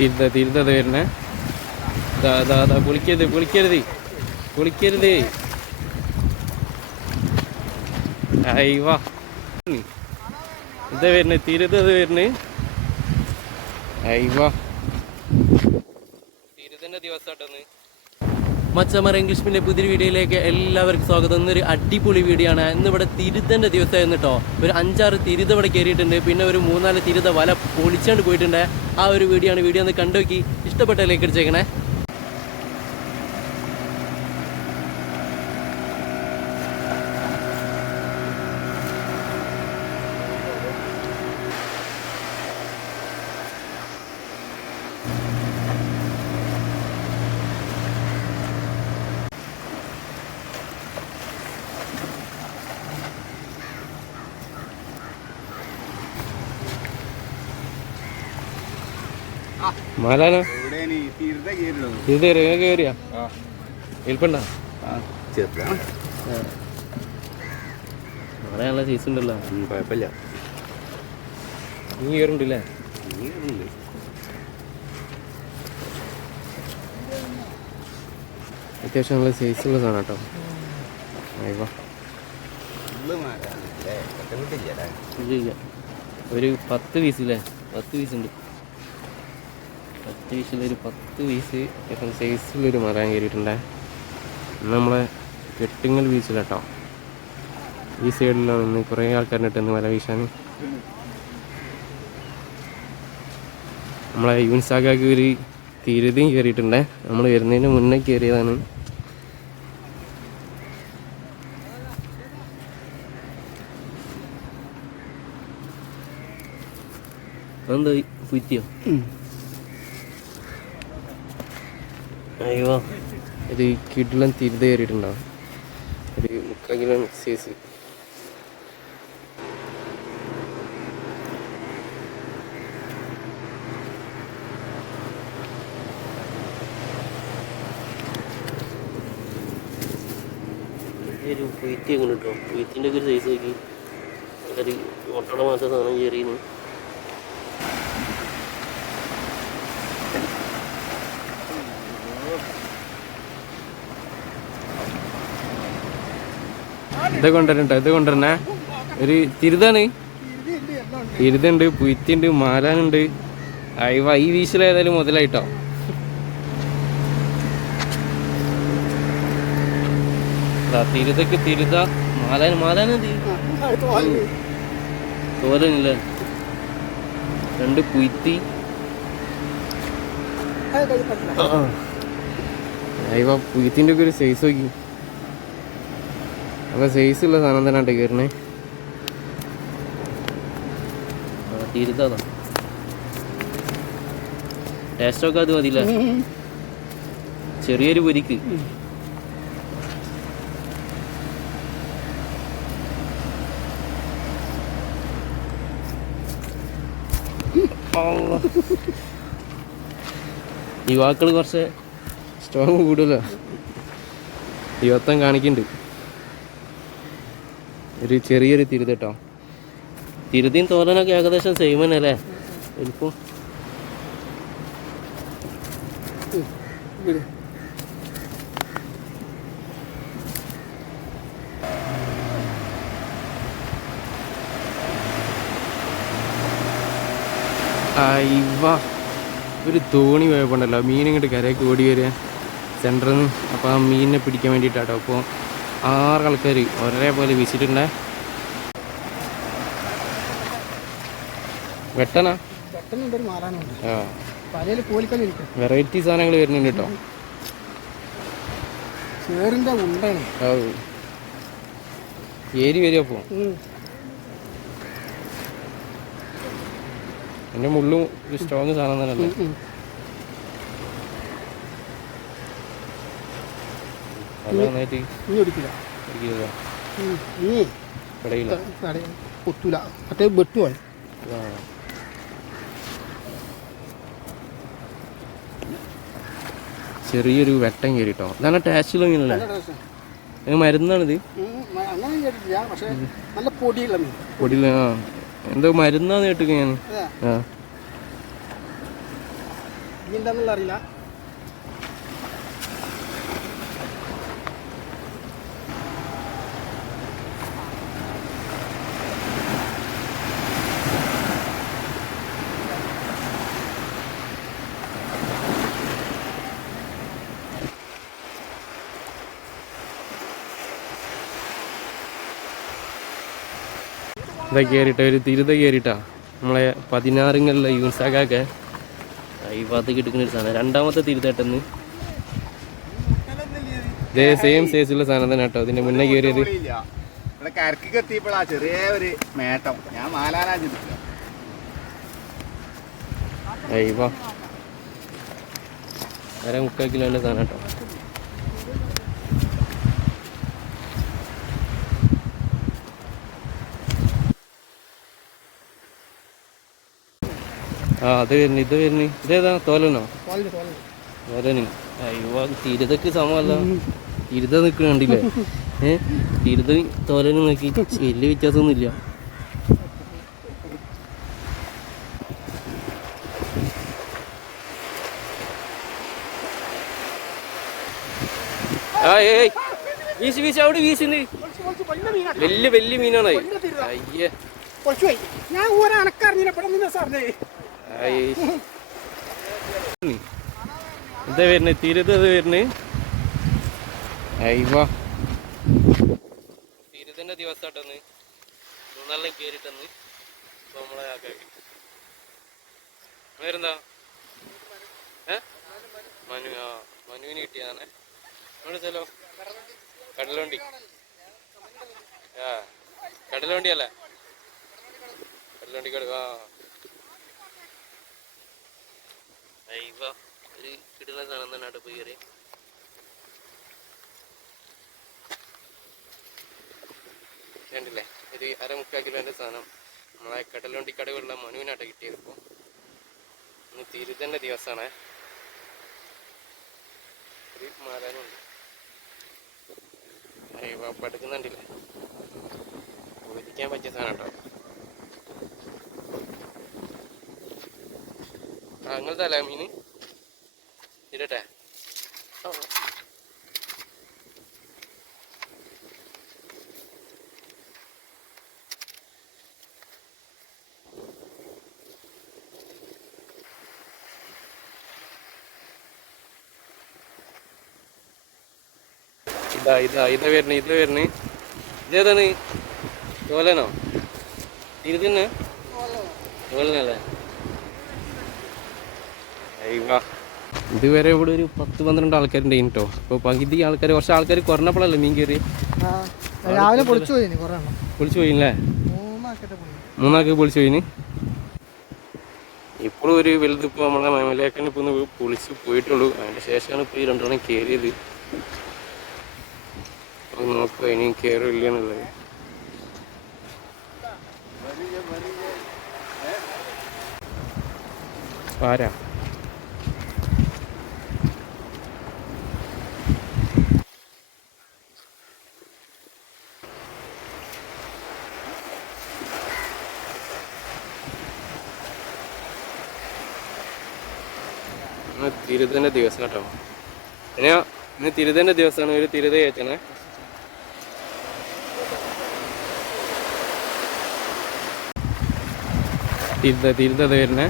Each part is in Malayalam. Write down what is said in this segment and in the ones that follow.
തിരുത്തത് വരുന്നേ. പൊളിക്കരുത്. അയ്യവാ എന്താ വരുന്നേ? തിരുത്തത് വരുന്നേ. അയ്യവാ തിരുതന്റെ ദിവസമായിട്ടൊന്ന് മച്ചമറ ഇംഗ്ലീഷ് പിന്നെ പുതിയ വീഡിയോയിലേക്ക് എല്ലാവർക്കും സ്വാഗതം. ഇന്നൊരു അടിപൊളി വീഡിയോ ആണ്. ഇന്നിവിടെ തിരുത്തൻ്റെ ദിവസമായിരുന്നു കേട്ടോ. ഒരു 5-6 തിരുത ഇവിടെ കയറിയിട്ടുണ്ട്. പിന്നെ ഒരു 3-4 തിരുത വല പൊളിച്ചുകൊണ്ട് പോയിട്ടുണ്ട്. ആ ഒരു വീഡിയോ ആണ്. വീഡിയോ ഒന്ന് കണ്ടു നോക്കി ഇഷ്ടപ്പെട്ട ലൈക്ക് അടിച്ചേക്കണേ. മാലാന കേറിയാ എളുപ്പണ്ട മഴയുള്ള സീസൺ ഉണ്ടല്ലോ. കുഴപ്പമില്ല. നീ കയറുണ്ടല്ലേ? അത്യാവശ്യം നല്ല സൈസുള്ള സാധനം കേട്ടോ. ഒരു 10 പീസില്ലേ? 10 പീസുണ്ട്. 10 പീസിലൊരു 10 പീസ് ഏറ്റവും സൈസിലൊരു മറാൻ കയറിയിട്ടുണ്ടേ. നമ്മളെ കെട്ടുങ്ങൽ ബീച്ചിലാട്ടോ. ഈ സൈഡിലാണ് ഇന്ന് കുറേ ആൾക്കാരിട്ടിന്ന് വല വീശാൻ. നമ്മളെ യൂൻസാഗാക്ക് ഒരു തിരുതിയും കയറിയിട്ടുണ്ടേ. നമ്മൾ വരുന്നതിന് മുന്നേ കയറിയതാണ്. എന്താ കുറ്റിയോ? അയ്യോ ഒരു കിടിലൻ തിരുത കയറിയിട്ടുണ്ടാവും. ഒരു 3/4 കിലോ സൈസ്. ഒരു കുറ്റി അങ്ങനെ കിട്ടോ. കുറ്റിൻ്റെ ഒക്കെ ഒരു സൈസ് നോക്കി. ഒരു മുട്ടയുടെ മാത്രം സാധനം കയറിയിരുന്നു. ഇത് കൊണ്ടുവരണേ. ഒരു തിരുതാണ്. തിരുതുണ്ട്, പുറ്റുണ്ട്, മാലാനുണ്ട്. അയവ ഈ വീശിലേതായാലും മുതലായിട്ടോ. തിരുതൊക്കെ തിരുത മാലാന് തോലനില്ലേ? 2 പുറ്റി. അയവ പുറ്റിൻ്റെ ഒക്കെ ഒരു സൈസ് നോക്കി. അപ്പോൾ സൈസുള്ള സാധനം തന്നെ ഉണ്ട് കയറണേ. തിരുത്താതാ ടേസ്റ്റൊക്കെ അത് മതിയില്ല. ചെറിയൊരു പൊരിക്ക്. യുവാക്കൾ കുറച്ച് സ്ട്രോങ് കൂടുതല. യുവത്വം കാണിക്കുന്നുണ്ട്. ഒരു ചെറിയൊരു തിരുത കേട്ടോ. തിരുതിയും തോലനൊക്കെ ഏകദേശം സെയിം തന്നെ അല്ലേ? എളുപ്പം ഒരു തോണി പോയപ്പോണ്ടല്ലോ മീൻ ഇങ്ങോട്ട് കരയൊക്കെ ഓടി വരിക സെൻറ്ററിൽ നിന്ന്. അപ്പോൾ ആ മീനിനെ പിടിക്കാൻ വേണ്ടിയിട്ടാട്ടോ. അപ്പോൾ 6 ആൾക്കാർ ഒരേപോലെ വീശിട്ടുണ്ടേ. വെട്ടനാ വെറൈറ്റി സാധനങ്ങൾ വരുന്നുണ്ട് കേട്ടോ. ഏരി വരും. അപ്പോൾ എൻ്റെ മുള്ളും ഒരു സ്ട്രോങ് സാധനം തന്നെയല്ലേ? നല്ല നന്നായിട്ട് ചെറിയൊരു വെട്ടം കയറിട്ടോ. നല്ല ടേസ്റ്റുള്ള മീനല്ലേ? മരുന്നാണിത്. പൊടിയില്ല. എന്തോ മരുന്നാന്ന് കേട്ടു ഞാൻ. എന്താണെന്നുള്ള അറിയില്ല. ഇതാ കയറിയിട്ട ഒരു തിരുത കയറിയിട്ടാ നമ്മളെ 16 യൂൻസാക്കൊക്കെ ഈ ഭാഗത്ത് കിട്ടുന്ന ഒരു സാധനം. രണ്ടാമത്തെ തിരുതട്ടെന്ന് ഇതേ സെയിം സൈസുള്ള സാധനം തന്നെ കേട്ടോ. ഇതിന്റെ മുന്നേ കയറിയത് കരക്ക് എത്തിയപ്പോഴാ ചെറിയ ഒരു നേട്ടം. ഞാൻ 4 അയ്യോ 1.25 കിലോന്റെ സാധനം കേട്ടോ. ആ അത് വരുന്നു, ഇത് വരുന്നു. ഇതേതാ തോലനോ? തോലന്. അയ്യോ തിരുതക്ക് സമമല്ല, തിരുത നിൽക്കണില്ലേ? തിരുത തോലന് നോക്കി വലിയ വ്യത്യാസമൊന്നുമില്ല. ആ ഏയ് വീശി വീശി അവിടെ വീശുന്നു. വലിയ മീനാണ്. അയ്യേ ഞാൻ ഒരണക്കറിഞ്ഞില്ല. എന്താ വരുന്നത്? തിരുത് അത് വരുന്നത്. അയ്യോ തിരുതിന്റെ ദിവസമായിട്ടന്ന് 3 കയറിട്ടെന്ന് നമ്മളെ ആക്കാക്കി. വേറെന്താ? മനുവിന് കിട്ടിയതാണേ. നമ്മുടെ സ്ഥലോ കടലുവണ്ടി. കടലുവണ്ടി അല്ലേ? കടലുവണ്ടി കട. അയ്യോ ഒരു കിട്ടുന്ന സാധനം തന്നെ അടുപ്പ് കയറി. കണ്ടില്ലേ? ഒരു 1.25 കിലോന്റെ സാധനം നമ്മളെ കടലുവണ്ടി കടവുള്ള മനുവിനായിട്ട് കിട്ടിയത്. ഇപ്പോൾ ഇന്ന് തിരുതന്റെ ദിവസമാണ്. ഒരു മാലാനുണ്ട്. അയ്യോ അപ്പം എടുക്കുന്നുണ്ടില്ലേ? പൊരിക്കാൻ പറ്റിയ സാധനം കേട്ടോ. അങ്ങനത്തെ അല്ല മീന് ഇരട്ടെ. ഇതാ വരണേ. ഇതേതാണ്? തോലനോ? തിരുതന്നെ തോലനല്ലേ? അയ്യോ ഇതുവരെ ഇവിടെ ഒരു 10-12 ആൾക്കാരുണ്ട് കേട്ടോ. അപ്പോൾ പകുതി ആൾക്കാർ, കുറച്ച് ആൾക്കാർ കുറഞ്ഞപ്പോഴല്ലേ മീൻ കയറി. രാവിലെ പൊളിച്ചു പോയില്ലേ? 3 ആൾക്ക് പൊളിച്ചു പോയിന്. ഇപ്പോഴും ഒരു വലുത് ഇപ്പോൾ നമ്മളെ മമലേക്കന് ഇപ്പോൾ ഒന്ന് പൊളിച്ച് പോയിട്ടുള്ളൂ. അതിൻ്റെ ശേഷമാണ് ഇപ്പോൾ ഈ 2 കയറിയത്. നോക്കുക ഇനി കയറില്ല എന്നുള്ളത്. പാര തിരുതന്റെ ദിവസം കേട്ടോ. ഇന്ന് തിരുതന്റെ ദിവസമാണ്. ഒരു തിരുത കയറ്റണേ. തിരുതത് വരുന്നേ.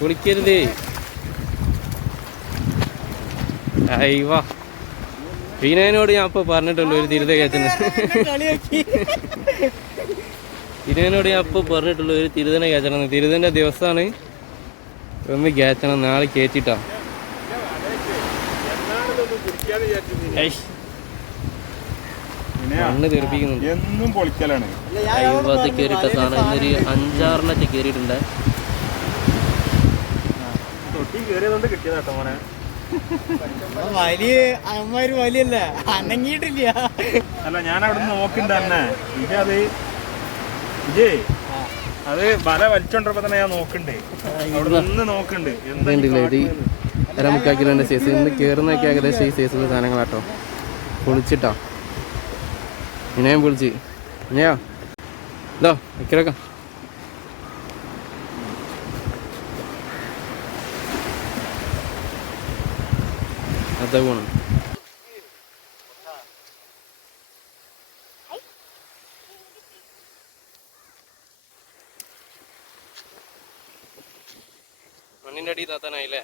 കുളിക്കരുത്. അയ്യോ വിനയനോട് ഞാൻ ഇപ്പൊ പറഞ്ഞിട്ടുള്ളൂ ഒരു തിരുത കയറ്റുന്നത്. വിനയനോട് ഞാൻ ഇപ്പൊ പറഞ്ഞിട്ടുള്ളൂ ഒരു തിരുതനെ കയറ്റണം. തിരുതന്റെ ദിവസമാണ്. ഒന്ന് കയറ്റണം. നാളെ കയറ്റിട്ടാ. മണ്ണ് തെറിപ്പിക്കുന്നുണ്ട്. എന്നും പൊളിക്കലാണ്. അയ്യമ്പത്ത് കയറിയിട്ട സാധനം ഇന്നൊരു 5-6 കയറിയിട്ടുണ്ട്. തൊട്ടി കയറിയതുകൊണ്ട് കിട്ടിയതാട്ടോ മോനെ. വലിയല്ല അനങ്ങിയിട്ടില്ല. അല്ല ഞാൻ അവിടെ നിന്ന് നോക്കണ്ട തന്നെ. അത് വല വലിച്ചോണ്ടപ്പോ തന്നെ ഞാൻ നോക്കണ്ടേ. ഒന്ന് നോക്കണ്ട്. എന്തുണ്ടല്ലേ ഇത് 1.25 കിലോന്റെ സൈസ്. ഇന്ന് കയറുന്നൊക്കെ ഏകദേശം ഈ സൈസുള്ള സാധനങ്ങളാട്ടോ. പൊളിച്ചിട്ടാ ഇനയും പൊളിച്ച്. ഇനയാ ഇതോ വെക്കിറക്കാം. ശബ്ദമാണ്. മണ്ണിൻ്റെ അടി താത്താനായില്ലേ?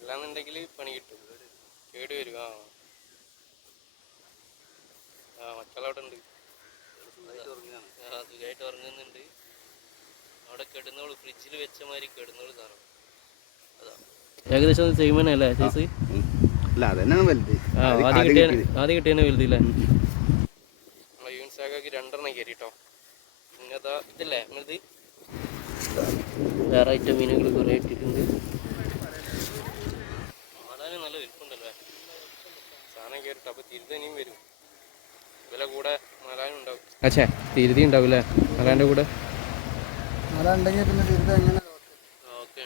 അല്ലാന്നുണ്ടെങ്കിൽ പണി കിട്ടും, കേട് വരും. മക്കളവിടെ ഉണ്ട്, സുഖമായിട്ട് ഉറങ്ങുന്നുണ്ട്. അവിടെ കിടന്നോളൂ, ഫ്രിഡ്ജിൽ വെച്ച മാതിരി കിടന്നോളൂ സാധനം. അതാ ഏകദേശം സെയിം തന്നെ അല്ലേ സൈസ്? ആദ്യം കിട്ടിയതിന് വലുതില്ലേ? നമ്മളെ യൂൻസാഗാക്ക് 2 കയറിട്ടോ. പിന്നെ അതാ ഇതല്ലേ നിങ്ങളത് വേറെ ഐറ്റം മീനുകൾ കുറേ ഇട്ടിട്ടുണ്ട്. മാടാനും നല്ല വലിപ്പുണ്ടല്ലേ സാധനം കയറിട്ടോ. അപ്പോൾ തിരുതനിയും വരും, വില കൂടെ മലാനും ഉണ്ടാവും. അച്ഛേ തിരുതി ഉണ്ടാവില്ലേ മലാൻ്റെ കൂടെ? അതുണ്ടെങ്കിൽ പിന്നെ തിരുത്ത് എങ്ങനെ? ഓക്കെ.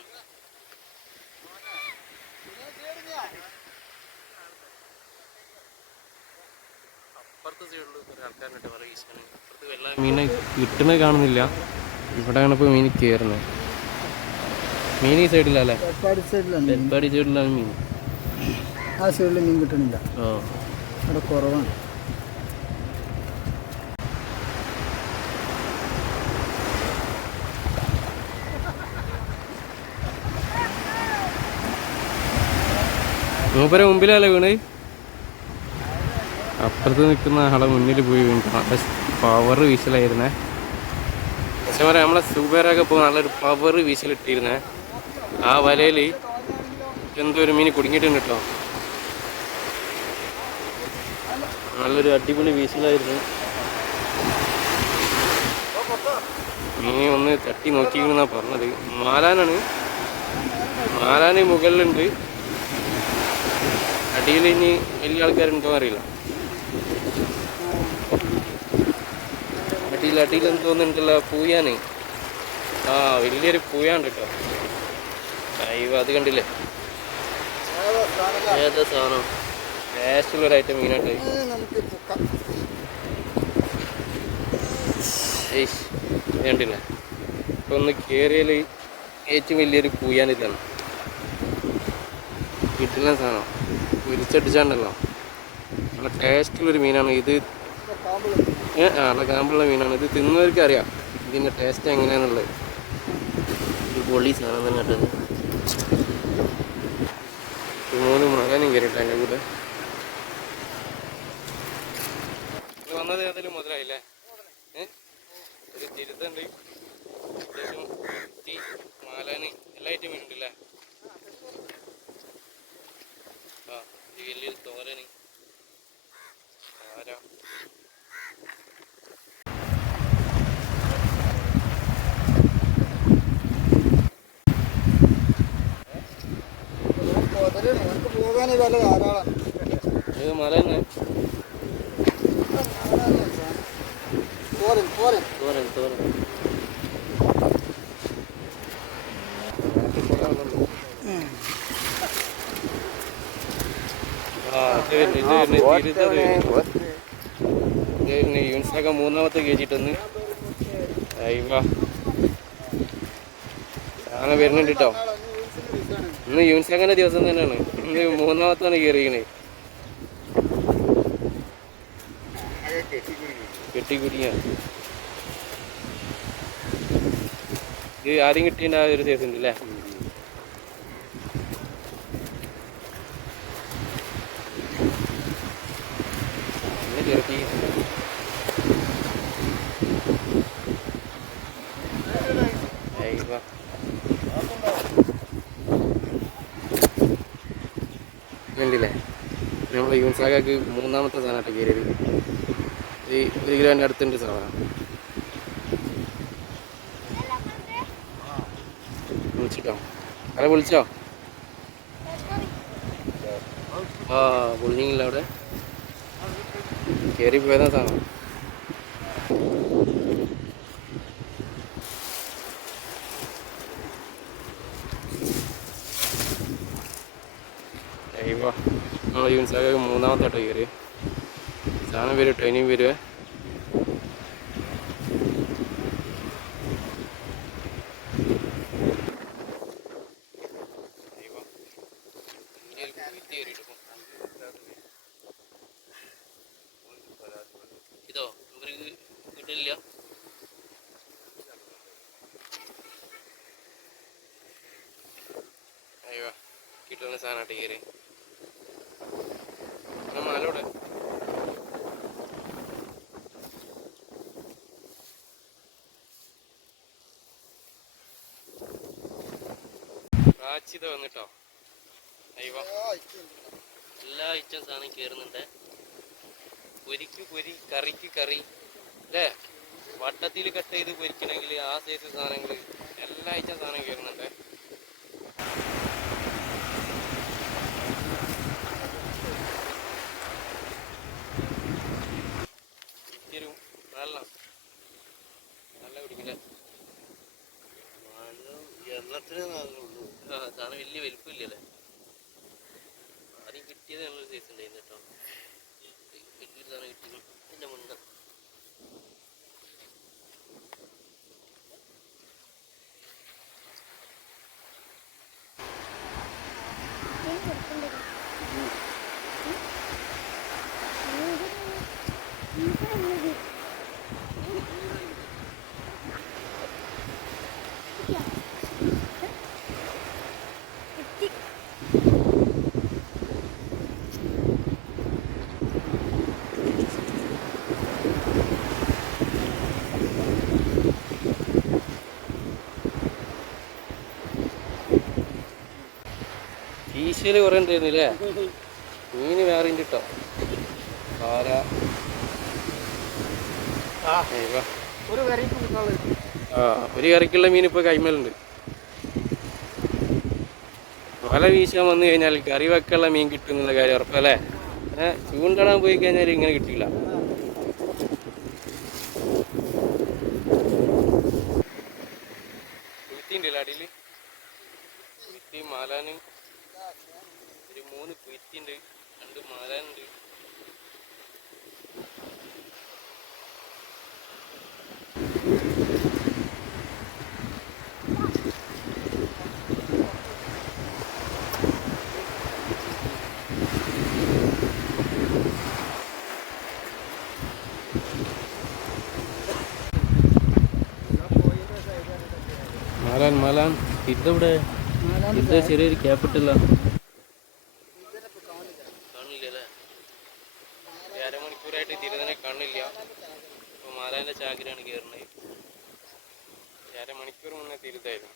അപ്പുറത്തെ സൈഡിൽ കുറേ ആൾക്കാരുണ്ട് വല വീശാൻ. അപ്പുറത്ത് വല്ല മീനെ കിട്ടുന്നത് കാണുന്നില്ല, ഇവിടെയാണ് ഇപ്പോൾ മീൻ കയറുന്നത്. മീൻ ഈ സൈഡിലല്ലേ? എടപ്പാടി സൈഡിലാണ്. എടപ്പാടി സൈഡിലാണ് മീൻ. ആ സൈഡിൽ മീൻ കിട്ടണില്ല, അവിടെ കുറവാണ്. മൂപ്പരെ മുമ്പിലല്ലേ വീണ്? അപ്പുറത്ത് നിൽക്കുന്ന ആളെ മുന്നിൽ പോയി വീണിട്ട് നല്ല പവർ വീശലായിരുന്നേ. പക്ഷെ പറയാം നമ്മളെ സൂപ്പറൊക്കെ ഇപ്പോൾ നല്ലൊരു പവർ വീശലിട്ടിരുന്നേ. ആ വലയിൽ എന്തോ ഒരു മീൻ കുടുങ്ങിയിട്ടുണ്ട് കേട്ടോ. നല്ലൊരു അടിപൊളി വീശലായിരുന്നു. മീൻ ഒന്ന് തട്ടി നോക്കിയെന്നാണ് പറഞ്ഞത്. മാലാനാണ്, മാലാന് മുകളിലുണ്ട്. അടിയിൽ ഇനി വലിയ ആൾക്കാരുണ്ടോ അറിയില്ല. അടിയിൽ എന്തോന്നുണ്ടല്ലോ പൂയാന്. വലിയൊരു പൂയാണ്ട് കേട്ടോ. അയ്യോ അത് കണ്ടില്ലേ? ഏതാ സാധനം? ടേസ്റ്റുള്ളൊരു ഐറ്റം മീനായിട്ട് കണ്ടില്ലേ? ഇപ്പൊ ഒന്ന് കയറിയാൽ ഏറ്റവും വലിയൊരു പൂയാൻ ഇതാണ്. കിട്ടുന്ന സാധനം പൊരിച്ചടിച്ചാണ്ടല്ലോ. നല്ല ടേസ്റ്റുള്ളൊരു മീനാണ് ഇത്. നല്ല കാമ്പുള്ള മീനാണ് ഇത്. തിന്നവർക്ക് അറിയാം ഇതിൻ്റെ ടേസ്റ്റ് എങ്ങനെയാണെന്നുള്ളത്. ഇത് പൊള്ളി സാധനം തന്നെ കേട്ടത്. 3 മകനും കയറിയിട്ട എൻ്റെ കൂടെ വന്നത്. ഏതായാലും മുതലായില്ലേ? ഒരു തിരുത്തുണ്ട്, അത്യാവശ്യം മാലാന് എല്ലാ ഐറ്റം മീനുണ്ടല്ലേ? വലിയൊരു തോരന്, ആര പോകാൻ വില ധാരാളം. ഇത് മല തന്നെ. തോരൻ തോരൻ തോരൻ യൂൻസാക്ക 3ാമത്തെ കേജിട്ടൊന്ന് അയ്യ സാധനം വരുന്നുണ്ട് കേട്ടോ. ഇന്ന് യൂൻസാക്കൻ്റെ ദിവസം തന്നെയാണ്. ഇന്ന് 3ാമത്താണ് കയറിക്കണേ. കെട്ടിക്കുടിയ ഇത് ആദ്യം കിട്ടിയ ഒരു സൈസ് ഉണ്ട് അല്ലേ? ചേർത്തി കണ്ടില്ലേ? നമ്മൾ യൂൻസാക്കാക്ക് 3ാമത്തെ സാധനമായിട്ട് കയറിയത്. ഈ 1 കിലോൻ്റെ അടുത്തുണ്ട് സാധനം. വിളിച്ചിട്ടോ? അല്ല വിളിച്ചോ? പൊളിഞ്ഞില്ല അവിടെ കയറി പോയതാ സാധനം. അയ്യോ നമ്മൾ യൂൻസാക്കാക്ക് 3ാമത്തായിട്ടോ കയറി. സാധനം വരും കേട്ടോ, ഇനിയും വരുവേ. അയ്യോ കയറിയിട്ട് കിട്ടുന്ന സാധനമായിട്ട് കയറി മലൂടെ പ്രാച്ചിത വന്നിട്ടോ അയ്യോ എല്ലാ ഐറ്റം സാധനം കയറുന്നുണ്ട്. പൊരിക്ക് പൊരി, കറിക്ക് കറി അല്ലേ, വട്ടത്തിൽ കട്ട് ചെയ്ത് പൊരിക്കണമെങ്കിൽ ആ സൈസ് സാധനങ്ങൾ എല്ലാ ഐറ്റം സാധനം കയറുന്നുണ്ട്. നല്ല നല്ല കുടിക്കില്ല സാധനം വലിയ വലിപ്പമില്ലല്ലേ. ആദ്യം കിട്ടിയത് നല്ലൊരു സൈസ് ഉണ്ടായിരുന്നു കേട്ടോ. വലിയൊരു സാധനം കിട്ടിയിരുന്നു എൻ്റെ മുന്നേ. ഈശയില് കുറെ ഉണ്ടായിരുന്നില്ലേ. മീന് വേറെ കിട്ടോ പാല ഒരു കറിക്കുള്ള മീൻ ഇപ്പൊ കൈമലുണ്ട്. വല വീശാൻ വന്നു കഴിഞ്ഞാൽ കറി വെക്കാനുള്ള മീൻ കിട്ടും എന്നുള്ള കാര്യം ഉറപ്പല്ലേ. പിന്നെ ചൂണ്ടിടാൻ പോയി കഴിഞ്ഞാൽ ഇങ്ങനെ കിട്ടില്ല. കുയിത്തിണ്ടല്ലോ അടിയില്. കുയിത്തി മാലാന് ഒരു 3 കുയിത്തിണ്ട്, 2 മാലാനുണ്ട്. മാലാൻ ഇതെവിടെ? ഇത് ചെറിയൊരു ക്യാപിറ്റല കാണില്ലല്ലേ. അരമണിക്കൂറായിട്ട് തിരുതനെ കാണില്ല. ഇപ്പൊ മാലാന്റെ ചാകരയാണ് കയറുന്നത്. അരമണിക്കൂർ മുന്നേ തിരുതായിരുന്നു.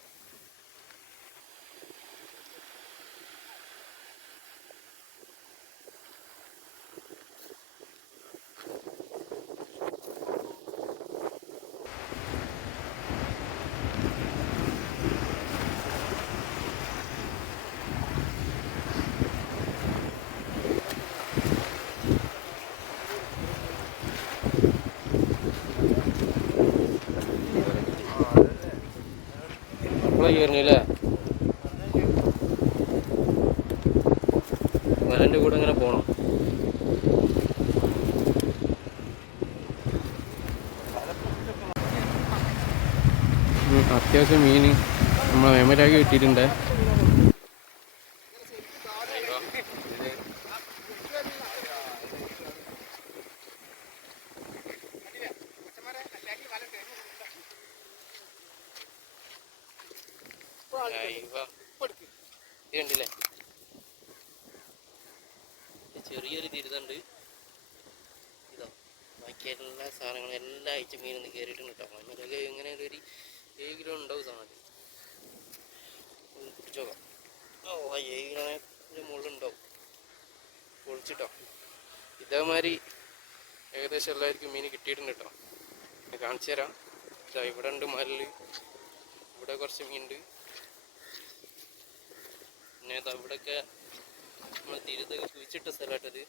കയറുന്നില്ലേ. വലൻ്റെ കൂടെ അങ്ങനെ പോണം. അത്യാവശ്യം മീൻ നമ്മളെ മെമ്മരാക്കി കിട്ടിയിട്ടുണ്ട്. ഇതുണ്ടല്ലേ ചെറിയൊരു തിരുതുണ്ട്. ഇതോ ബാക്കി എല്ലാ സാധനങ്ങളും എല്ലാ ആഴ്ച മീനൊന്ന് കയറിയിട്ടുണ്ട് കേട്ടോ. അതിനൊക്കെ എങ്ങനെ ഒരു 7 കിലോ ഉണ്ടാവും സാധനം. പിടിച്ചോക്കാം. ഓ 7 കിലോൻ്റെ മുകളിലുണ്ടാവും. പൊളിച്ചിട്ടോ. ഇതേമാതിരി ഏകദേശം എല്ലാവർക്കും മീൻ കിട്ടിയിട്ടുണ്ട് കേട്ടോ. കാണിച്ചു തരാം. ഇവിടെ ഉണ്ട് മരല്, ഇവിടെ കുറച്ച് മീനുണ്ട്. പിന്നെ ഇതാ ഇവിടെയൊക്കെ നമ്മൾ തിരുത്തൊക്കെ കുഴിച്ചിട്ട സ്ഥലമായിട്ടത്.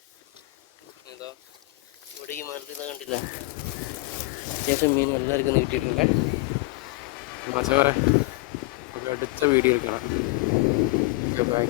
ഇതാ ഇവിടെ ഈ മരത്തിൽ ഇതാ കണ്ടില്ല. അത്യാവശ്യം മീൻ എല്ലാവർക്കും കിട്ടിയിട്ടുണ്ട്. മച്ചവരെ അടുത്ത വീഡിയോ എടുക്കണം. ബൈ.